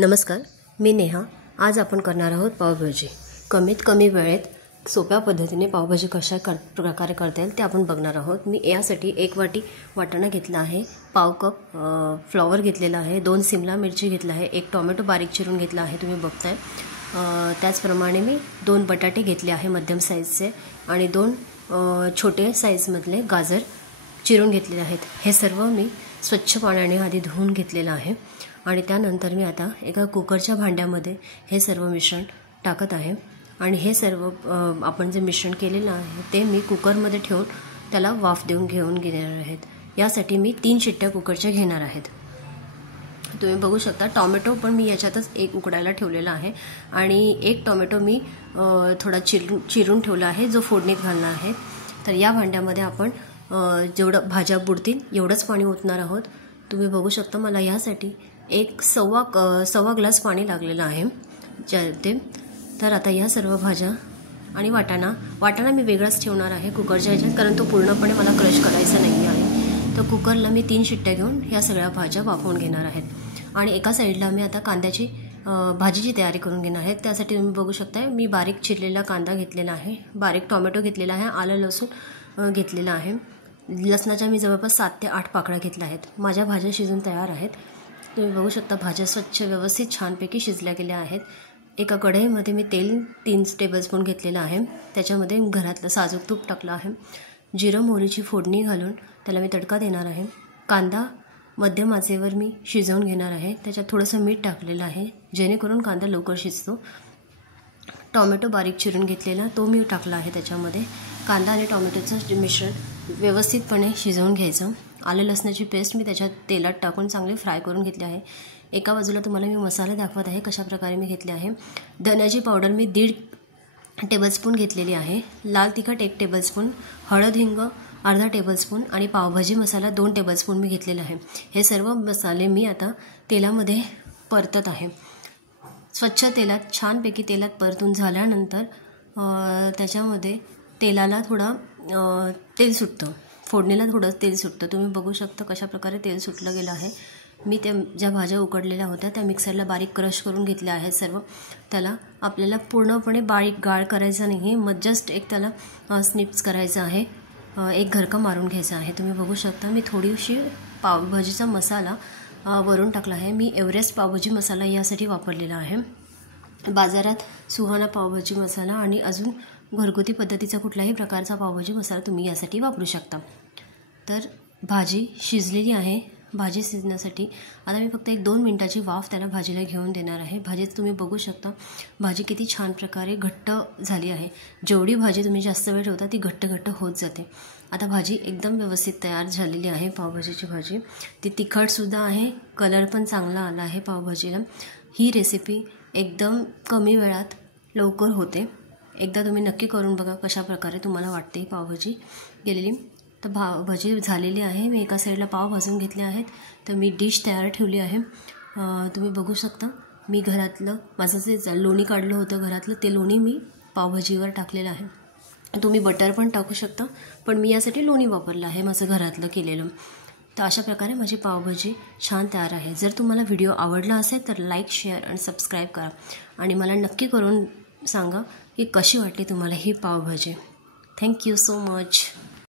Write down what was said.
नमस्कार, मी नेहा। आज आपण करणार आहोत पावभाजी। कमीत कमी वेळेत सोप्या पद्धतीने पावभाजी कशा प्रकारे करता येईल ते आपण बघणार आहोत। मी यासाठी 1 वाटी वाटाणा घेतला आहे, पाव कप फ्लॉवर घेतलेला आहे, 2 शिमला मिरची घेतला आहे, 1 टोमॅटो बारीक चिरून घेतला आहे, तुम्ही बघताय। त्याचप्रमाणे मी 2 बटाटे घेतले आहे मध्यम साईजचे आणि 2 छोटे साईजमधले गाजर चिरून घेतलेले आहेत। हे सर्व मी स्वच्छ पाण्याने आधी धुवून घेतलेलं आहे आणि त्यानंतर मी आता एका कुकरच्या भांड्यामध्ये हे सर्व मिश्रण टाकत आहे आणि हे सर्व आपण जे मिश्रण केलेलं आहे ते मी कुकरमध्ये ठेवून त्याला वाफ देऊन घेणार आहेत। यासाठी मी 3 शिट्ट्या कुकरच्या घेणार आहेत। तुम्ही बघू शकता टोमॅटो पण मी याच्यातच एक उकडायला ठेवलेला आहे आणि 1 टोमॅटो मी थोडा चिरून ठेवला आहे जो फोडणीत घालणार आहे। तर या भांड्यामध्ये आपण जेवढं भाज्या बुडतील एवढंच पाणी ओतणार आहोत। तुम्ही बघू शकता मला यासाठी सव्वा ग्लास पाणी लागलेलं आहे ते। तर आता या सर्व भाज्या आणि वाटाणा मी वेगळाच ठेवणार आहे कुकरच्या ह्याच्यात, कारण तो पूर्णपणे मला क्रश करायचा नाही आहे। तर कुकरला मी 3 शिट्ट्या घेऊन या सगळ्या भाज्या वाफवून घेणार आहेत आणि एका साईडला मी आता कांद्याची भाजीची तयारी करून घेणार आहे। त्यासाठी तुम्ही बघू शकता मी बारीक चिरलेला कांदा घेतलेला आहे, बारीक टोमॅटो घेतलेला आहे, आलं लसूण घेतलेला आहे, लसणाच्या मी जवळपास 7 ते 8 पाकळ्या घेतल्या आहेत। माझ्या भाज्या शिजून तयार आहेत। तुम्ही बघू शकता भाज्या स्वच्छ व्यवस्थित छानपैकी शिजल्या गेल्या आहेत। एका कढईमध्ये मी तेल 3 टेबलस्पून घेतलेलं आहे, त्याच्यामध्ये घरातलं साजूक तूप टाकलं आहे, जिरं मोहरीची फोडणी घालून त्याला मी तडका देणार आहे। कांदा मध्यम आचेवर मी शिजवून घेणार आहे, त्याच्यात थोडंसं मीठ टाकलेलं आहे जेणेकरून कांदा लवकर शिजतो। टोमॅटो बारीक चिरून घेतलेला तो मी टाकला आहे त्याच्यामध्ये। कांदा आणि टोमॅटोचं मिश्रण व्यवस्थितपणे शिजवून घ्यायचं। आलं लसणाची पेस्ट मी त्याच्यात तेलात टाकून चांगले फ्राय करून घेतले आहे। एका बाजूला तुम्हाला मी मसाले दाखवत आहे कशा प्रकारे मी घेतले आहे। धन्याची पावडर मी 1.5 टेबलस्पून घेतलेली आहे, लाल तिखट 1 टेबलस्पून, हळद हिंग अर्धा टेबलस्पून आणि पावभाजी मसाला 2 टेबलस्पून मी घेतलेला आहे। हे सर्व मसाले मी आता तेलामध्ये परतत आहे। स्वच्छ तेलात छानपैकी तेलात परतून झाल्यानंतर त्याच्यामध्ये तेलाला थोडा तेल सुटतं, फोडणीला थोडं तेल सुटतं। तुम्ही बघू शकता कशा प्रकारे तेल सुटलं गेलं आहे। मी त्या ज्या भाज्या उकडलेल्या होत्या त्या मिक्सरला बारीक क्रश करून घेतल्या आहेत सर्व। त्याला आपल्याला पूर्णपणे बारीक गाळ करायचा नाही, मग जस्ट एक त्याला स्निप्स करायचं आहे, एक घरका मारून घ्यायचा आहे। तुम्ही बघू शकता मी थोडीशी पावभाजीचा मसाला वरून टाकला आहे। मी एव्हरेस्ट पावभाजी मसाला यासाठी वापरलेला आहे। बाजारात सुहाना पावभाजी मसाला आणि अजून घरगुती पद्धतीचा कुठल्याही प्रकारचा पावभाजी मसाला तुम्ही यासाठी वापरू शकता। तर भाजी शिजलेली आहे। भाजी शिजण्यासाठी आता मी फक्त 1-2 मिनिटाची वाफ त्याला भाजीला घेऊन देणार आहे। भाजीत तुम्ही बघू शकता भाजी किती छान प्रकारे घट्ट झाली आहे। जेवढी भाजी तुम्ही जास्त वेळ ठेवता ती घट्ट होत जाते। आता भाजी एकदम व्यवस्थित तयार झालेली आहे। पावभाजीची भाजी ती तिखटसुद्धा आहे, कलर पण चांगला आला आहे पावभाजीला। ही रेसिपी एकदम कमी वेळात लवकर होते। एकदा तुम्ही नक्की करून बघा कशा प्रकारे तुम्हाला वाटते पावभाजी केलेली। तर भाजी झालेली आहे। मी एका साईडला पाव भाजून घेतले आहेत, तर मी डिश तयार ठेवली आहे। तुम्ही बघू शकता मी घरातलं माझं जे लोणी काढलं होतं घरातलं ते लोणी मी पावभाजीवर टाकलेलं आहे। तुम्ही बटर पण टाकू शकता, पण मी यासाठी लोणी वापरलं आहे माझं घरातलं केलेलं। तर अशा प्रकारे माझी पावभाजी छान तयार आहे। जर तुम्हाला व्हिडिओ आवडला असेल तर लाईक शेअर आणि सबस्क्राईब करा आणि मला नक्की करून सांगा की कशी वाटली तुम्हाला ही पावभाजी। Thank you so much.